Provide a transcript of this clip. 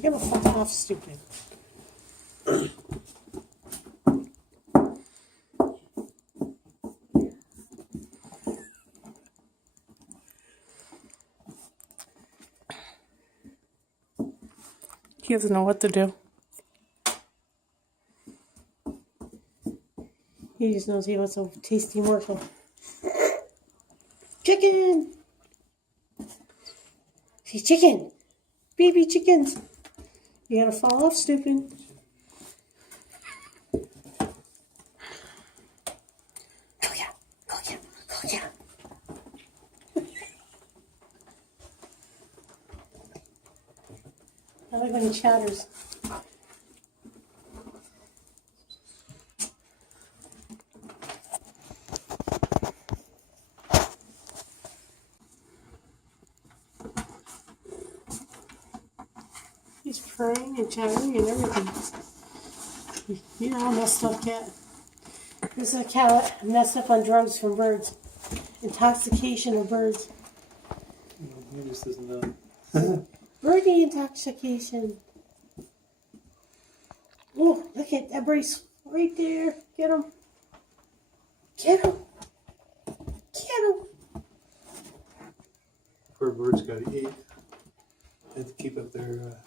You're gonna fall off, stupid. He doesn't know what to do. He just knows he wants a tasty morsel. Chicken! See, chicken! Baby chickens! You're gonna fall off, stupid. Go yeah! Go yeah! Go yeah! I like when he chatters. He's purring and chattering and everything. You're all messed up, cat. This is a cat messed up on drugs from birds. Intoxication of birds. He just doesn't know. Birdie intoxication. Oh, look at that brace right there. Get him. Get him. Get him. Poor birds got to eat. They have to keep up their